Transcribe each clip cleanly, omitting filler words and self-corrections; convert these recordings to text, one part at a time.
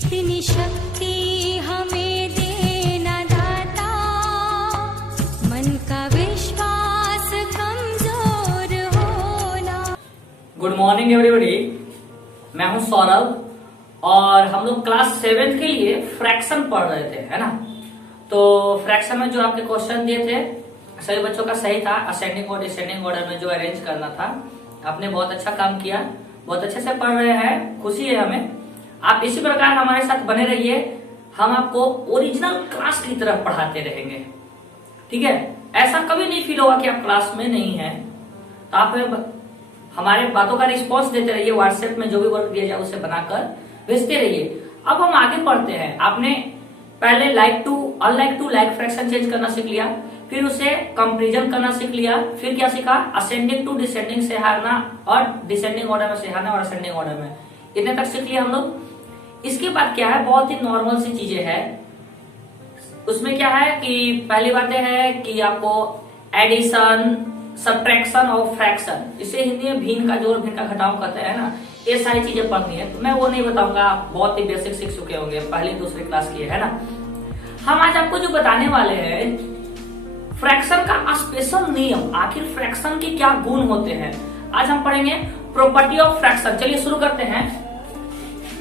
इतनी शक्ति हमें देना दाता, मन का विश्वास कमजोर होना। गुड मॉर्निंग एवरीबॉडी, मैं हूं सौरभ और हम लोग क्लास 7 के लिए फ्रैक्शन पढ़ रहे थे, है ना। तो फ्रैक्शन में जो आपके क्वेश्चन दिए थे सभी बच्चों का सही था। असेंडिंग और डिसेंडिंग ऑर्डर में जो अरेंज करना था, आपने बहुत अच्छा काम किया, बहुत अच्छे से पढ़ रहे हैं, खुशी है हमें। आप इसी प्रकार हमारे साथ बने रहिए, हम आपको ओरिजिनल क्लास की तरह पढ़ाते रहेंगे, ठीक है। ऐसा कभी नहीं फील होगा कि आप क्लास में नहीं है। तो आप हमारे बातों का रिस्पॉन्स देते रहिए, व्हाट्सएप में जो भी वर्क दिया जाए उसे बनाकर भेजते रहिए। अब हम आगे पढ़ते हैं। आपने पहले like to unlike to like fraction change करना सीख लिया, फिर उसे कंपेरिजन करना सीख लिया, फिर क्या सीखा, असेंडिंग टू डिसेंडिंग से हारना और डिसेंडिंग ऑर्डर में से हारना और असेंडिंग ऑर्डर में, इतने तक सीख लिया हम लोग। इसके बाद क्या है, बहुत ही नॉर्मल सी चीजें हैं। उसमें क्या है कि पहली बातें है कि आपको एडिशन, सब्ट्रैक्शन और फ्रैक्शन, इसे हिंदी में भिन्न का जोड़, भिन्न का घटाव कहते हैं ना, ये सारी चीजें पढ़नी है। तो मैं वो नहीं बताऊंगा, आप बहुत ही बेसिक सीख चुके होंगे, पहली दूसरी क्लास की, है ना। हम आज आपको जो बताने वाले हैं फ्रैक्शन का स्पेशल नियम, आखिर फ्रैक्शन के क्या गुण होते हैं, आज हम पढ़ेंगे प्रॉपर्टी ऑफ फ्रैक्शन। चलिए शुरू करते हैं।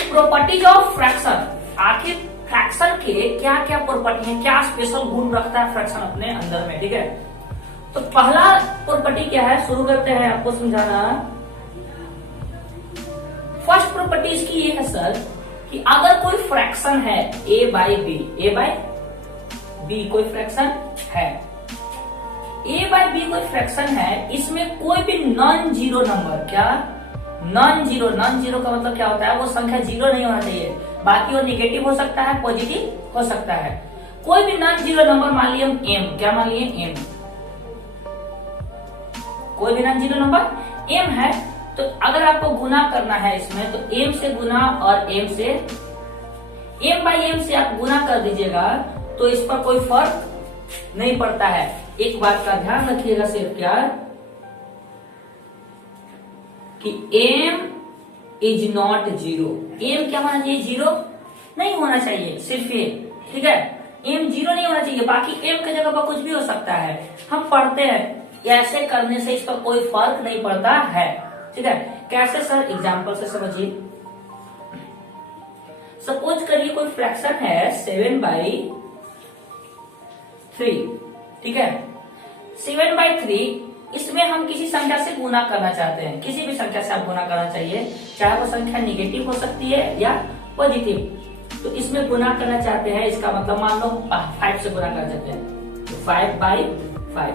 प्रॉपर्टीज ऑफ फ्रैक्शन, आखिर फ्रैक्शन के क्या क्या प्रॉपर्टी है, क्या स्पेशल गुण रखता है फ्रैक्शन अपने अंदर में, ठीक है। तो पहला प्रॉपर्टी क्या है, शुरू करते हैं आपको समझाना। फर्स्ट प्रॉपर्टी इसकी ये है सर कि अगर कोई फ्रैक्शन है a बाई बी कोई फ्रैक्शन है, a बाई बी कोई फ्रैक्शन है, इसमें कोई भी नॉन जीरो नंबर, क्या नॉन जीरो का मतलब क्या होता है, वो संख्या जीरो नहीं होना चाहिए, बाकी वो निगेटिव हो सकता है, पॉजिटिव हो सकता है। कोई भी नॉन जीरो नंबर मान लिए हम m, क्या मान लिए m, कोई भी नॉन जीरो नंबर m है। तो अगर आपको गुना करना है इसमें, तो m से गुना और m बाई m से आप गुना कर दीजिएगा, तो इस पर कोई फर्क नहीं पड़ता है। एक बात का ध्यान रखिएगा सिर्फ, क्या कि m is not zero. m क्या होना चाहिए, जीरो नहीं होना चाहिए, सिर्फ ये, ठीक है। m जीरो नहीं होना चाहिए, बाकी m की जगह पर कुछ भी हो सकता है। हम पढ़ते हैं ऐसे करने से इस पर कोई फर्क नहीं पड़ता है, ठीक है। कैसे सर, एग्जाम्पल से समझिए। सपोज करिए कोई फ्रैक्शन है 7/3, ठीक है। 7/3, इसमें हम किसी संख्या से गुना करना चाहते हैं, किसी भी संख्या से आप गुना करना चाहिए, चाहे वो संख्या निगेटिव हो सकती है या पॉजिटिव। तो इसमें गुना करना चाहते हैं, इसका मतलब मान लो 5 से गुना कर सकते हैं, तो 5/5।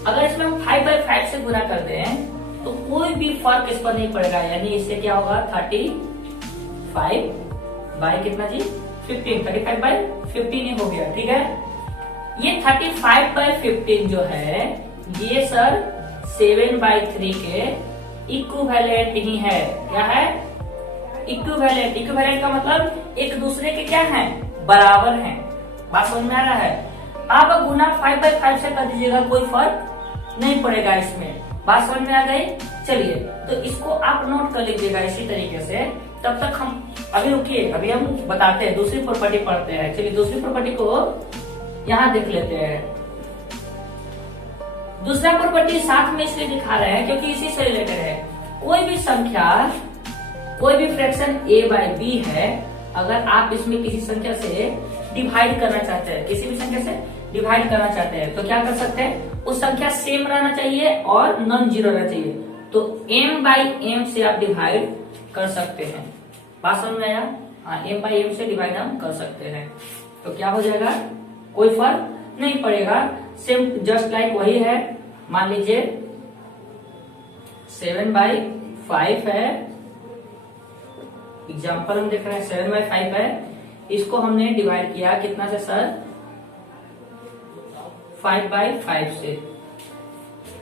अगर इसमें हम 5/5 से गुना करते हैं तो कोई भी फर्क इस पर नहीं पड़ेगा, यानी इससे क्या होगा, 35 बाई कितना जी, 15, 35/15 ही हो गया, ठीक है। ये 35/15 जो है, ये सर 7/3 के इक्विवेलेंट ही है। क्या है, इक्विवेलेंट। इक्विवेलेंट का मतलब एक दूसरे के क्या है, बराबर हैं। बात समझ में आ रहा है। आप गुना 5/5 से कर दीजिएगा, कोई फर्क नहीं पड़ेगा इसमें। बात समझ में आ गई। चलिए, तो इसको आप नोट कर लीजिएगा इसी तरीके से। तब तक हम अभी रुकिए, अभी हम बताते हैं, दूसरी प्रॉपर्टी पढ़ते हैं। चलिए दूसरी प्रॉपर्टी को यहाँ देख लेते हैं। दूसरा प्रॉपर्टी साथ में इसलिए दिखा रहे हैं क्योंकि इसी से रिलेटेड है। कोई भी संख्या, कोई भी फ्रैक्शन a बाई बी है, अगर आप इसमें किसी संख्या से डिवाइड करना चाहते हैं, किसी भी संख्या से डिवाइड करना चाहते हैं, तो क्या कर सकते हैं, उस संख्या सेम रहना चाहिए और नॉन जीरो रहना चाहिए। तो m बाई m से आप डिवाइड कर सकते हैं। बात समझ में आया। हाँ, m बाई m से डिवाइड हम कर सकते हैं, तो क्या हो जाएगा, कोई फर्क नहीं पड़ेगा, सेम जस्ट लाइक वही है। मान लीजिए 7/5 है, एग्जाम्पल हम देख रहे हैं 7/5 है, इसको हमने डिवाइड किया कितना से सर, 5/5 से।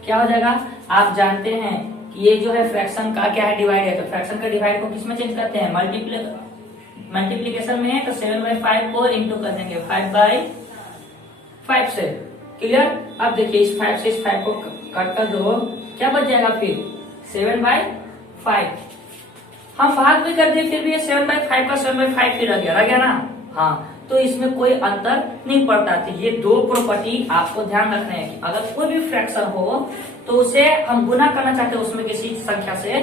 क्या हो जाएगा, आप जानते हैं कि ये जो है फ्रैक्शन का क्या है, डिवाइड है। तो फ्रैक्शन का डिवाइड को किसमें चेंज करते हैं, मल्टीप्लीकेशन में है, तो 7/5 को इंटू कर देंगे 5/5 से। क्लियर। अब देखिए इस 5 से इस 5 को कट कर दो, क्या बच जाएगा फिर 7/5। हम भाग भी कर दिए फिर भी ये 7/5 का 7/5 ही रह गया ना। हाँ, तो इसमें कोई अंतर नहीं पड़ता। तो ये दो प्रॉपर्टी आपको ध्यान रखना है कि अगर कोई भी फ्रैक्शन हो तो उसे हम गुना करना चाहते हैं उसमें किसी संख्या से,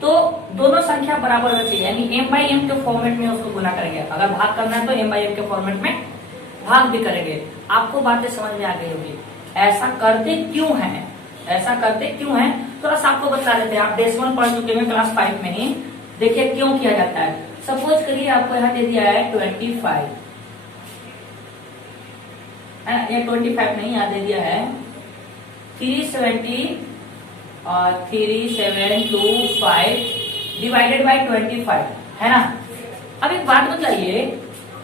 तो दोनों संख्या बराबर होनी चाहिए, यानी m/m के फॉर्मेट में उसको गुना करेंगे। अगर भाग करना है तो m/m के फॉर्मेट में भाग भी करेंगे। आपको बातें समझ में आ गई होगी। ऐसा करते क्यों है, ऐसा करते क्यों है थोड़ा सा आपको बता देते हैं। आप डेसिमल पढ़ चुके हैं क्लास 5 में ही। देखिए क्यों किया जाता है। सपोज करिए आपको यहाँ दे दिया है 25, ये 25 नहीं, यहाँ दे दिया है 370 और 3725 डिवाइडेड बाई 25, है ना। अब एक बात बताइए,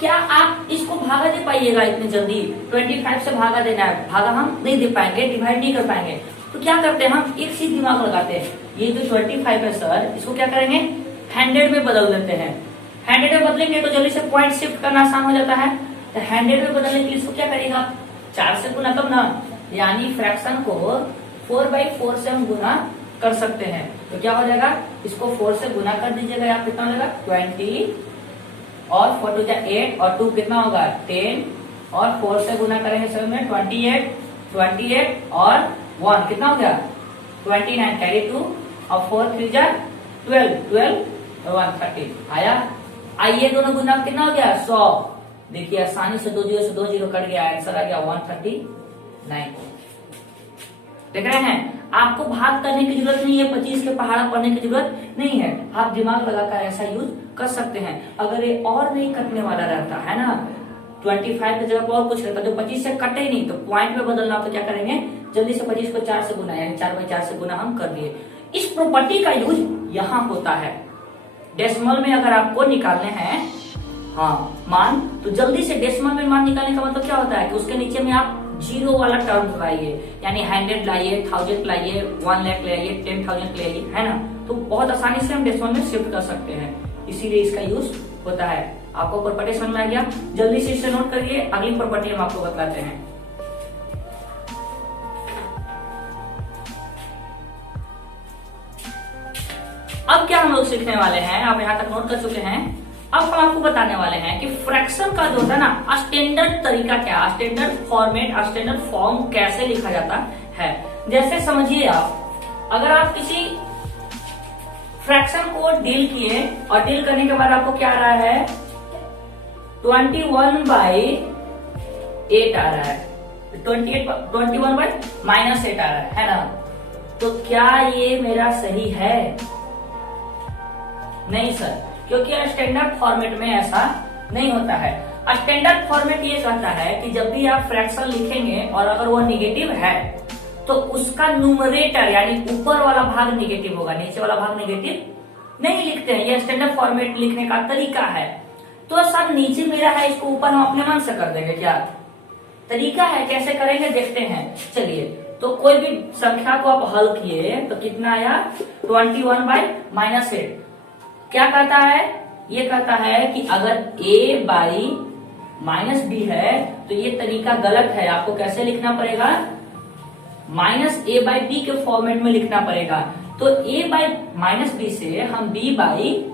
क्या आप इसको भागा दे पाइएगा इतनी जल्दी? 25 से भागा देना है, भागा हम नहीं दे पाएंगे, डिवाइड नहीं कर पाएंगे। तो क्या करते हैं हम, एक चीज दिमाग लगाते हैं। ये जो 25 है सर, इसको क्या करेंगे 100 में बदल देते हैं। 100 में बदलेंगे तो जल्दी से पॉइंट शिफ्ट करना आसान हो जाता है। तो 100 में बदलने के लिए इसको क्या करेगा, 4 से गुना तब ना, यानी फ्रैक्शन को 4/4 से हम गुना कर सकते हैं। तो क्या हो जाएगा, इसको 4 से गुना कर दीजिएगा, यहाँ कितना हो जाएगा 20 और 4 to 8 और 2 कितना होगा 10 और 4 से गुना करेंगे सर में 28 और 1 कितना हो गया 29 कैरी 2 और 4 3 12 और 1 30 आया। आइए दोनों गुना कितना हो गया 100। देखिए आसानी से 2 0 से 2 0 कट गया, आंसर आ गया 139। देख रहे हैं, आपको भाग करने की जरूरत नहीं है, 25 के पहाड़ा पढ़ने की जरूरत नहीं है। आप दिमाग लगाकर ऐसा यूज कर सकते हैं। अगर ये और नहीं कटने वाला रहता है ना, 25 की जगह और कुछ रहता तो 25 से कटे ही नहीं, तो पॉइंट में बदलना तो क्या करेंगे, जल्दी से 25 को 4 से गुना, यानी 4/4 से गुना हम कर दिए। इस प्रॉपर्टी का यूज यहाँ होता है। डेसिमल में अगर आपको निकालने हैं मान, तो जल्दी से डेसिमल में मान निकालने का मतलब क्या होता है कि उसके नीचे में आप 0 वाला टर्म लाइए, यानी 100 लाइए, 1000 लाइए, 1 लाख लाइए, 10,000 लाइए, है ना। तो बहुत आसानी से हम डेसिमल में शिफ्ट कर सकते हैं, इसीलिए इसका यूज होता है। आपको प्रॉपर्टी समझ में आ गया, जल्दी से इसे नोट करिए, अगली प्रॉपर्टी हम आपको बताते हैं। अब क्या हम लोग सीखने वाले हैं, आप यहाँ तक नोट कर चुके हैं। अब हम आपको बताने वाले हैं कि फ्रैक्शन का जो होता है ना स्टैंडर्ड तरीका क्या, स्टैंडर्ड फॉर्मेट, स्टैंडर्ड फॉर्म कैसे लिखा जाता है। जैसे समझिए आप, अगर आप किसी फ्रैक्शन को डील किए और डील करने के बाद आपको क्या आ रहा है 21/8 आ रहा है, 21/-8 आ रहा है ना। तो क्या ये मेरा सही है? नहीं सर, क्योंकि स्टैंडर्ड फॉर्मेट में ऐसा नहीं होता है। स्टैंडर्ड फॉर्मेट ये कहता है कि जब भी आप फ्रैक्शन लिखेंगे और अगर वो निगेटिव है तो उसका न्यूमरेटर यानी ऊपर वाला भाग निगेटिव होगा, नीचे वाला भाग निगेटिव नहीं लिखते हैं। ये स्टैंडर्ड फॉर्मेट लिखने का तरीका है। तो सब नीचे मेरा है, इसको ऊपर हम अपने मन से कर देंगे। क्या तरीका है, कैसे करेंगे देखते हैं। चलिए, तो कोई भी संख्या को आप हल किए तो कितना आया 21/-8। क्या कहता है, ये कहता है कि अगर a/-b है तो ये तरीका गलत है। आपको कैसे लिखना पड़ेगा, -a/b के फॉर्मेट में लिखना पड़ेगा। तो a/-b से हम -a/b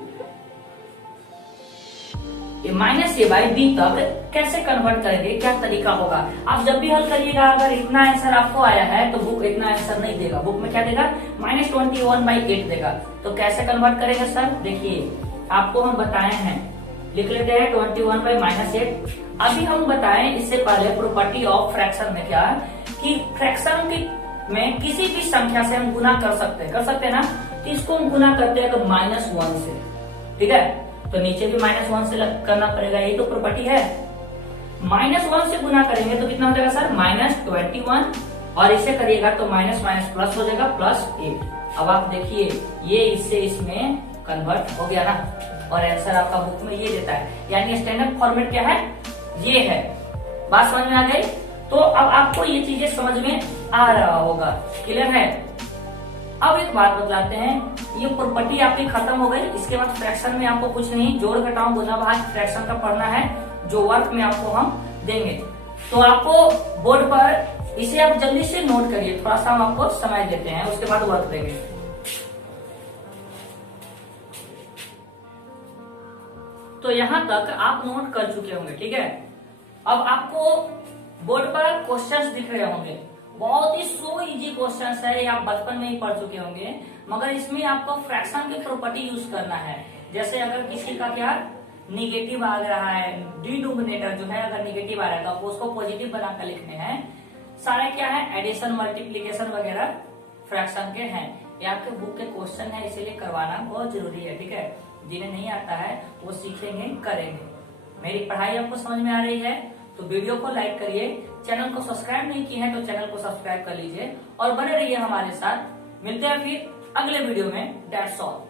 तक कैसे कन्वर्ट करेंगे, क्या तरीका होगा। आप जब भी हल करिएगा, अगर इतना आंसर आपको आया है तो बुक इतना आंसर नहीं देगा। बुक में क्या देगा -21/8 देगा। तो कैसे कन्वर्ट करेंगे सर, देखिए आपको हम बताए हैं, लिख लेते हैं 21/-8। अभी हम बताएं इससे पहले प्रॉपर्टी ऑफ फ्रैक्शन में क्या कि फ्रैक्शन में किसी भी संख्या से हम गुना कर सकते हैं ना। तो इसको हम गुना करते हैं तो -1 से, ठीक है। तो नीचे भी -1 से करना पड़ेगा, यही तो प्रॉपर्टी है। -1 से गुना करेंगे तो कितना हो जाएगा सर -21, और इसे करिएगा तो माइनस प्लस हो जाएगा +8। अब आप देखिए ये इससे इसमें कन्वर्ट हो गया ना, और आंसर आपका बुक में ये देता है। यानी स्टैंडर्ड फॉर्मेट क्या है, ये है। बात समझ में आ गई? तो अब आपको ये चीजें समझ में आ रहा होगा, क्लियर है। अब एक बात बतलाते हैं, ये प्रॉपर्टी आपकी खत्म हो गई। इसके बाद फ्रैक्शन में आपको कुछ नहीं, जोड़ घटाव गुना भाग फ्रैक्शन का पढ़ना है, जो वर्क में आपको हम देंगे। तो आपको बोर्ड पर इसे आप जल्दी से नोट करिए, थोड़ा सा हम आपको समय देते हैं, उसके बाद वर्क देंगे। तो यहाँ तक आप नोट कर चुके होंगे, ठीक है। अब आपको बोर्ड पर क्वेश्चंस दिख रहे होंगे, बहुत ही सो इजी क्वेश्चंस है, ये आप बचपन में ही पढ़ चुके होंगे, मगर इसमें आपको फ्रैक्शन की प्रॉपर्टी यूज करना है। जैसे अगर किसी का क्या निगेटिव आ रहा है, डिनोमिनेटर जो है अगर निगेटिव आ रहा है तो आपको उसको पॉजिटिव बनाकर लिखने हैं। सारे क्या है, एडिशन मल्टीप्लीकेशन वगैरह फ्रैक्शन के हैं। ये आपके बुक के क्वेश्चन है, इसीलिए करवाना बहुत जरूरी है, ठीक है। जिन्हें नहीं आता है वो सीखेंगे, करेंगे। मेरी पढ़ाई आपको समझ में आ रही है तो वीडियो को लाइक करिए, चैनल को सब्सक्राइब नहीं किए हैं तो चैनल को सब्सक्राइब कर लीजिए और बने रहिए हमारे साथ। मिलते हैं फिर अगले वीडियो में। That's all.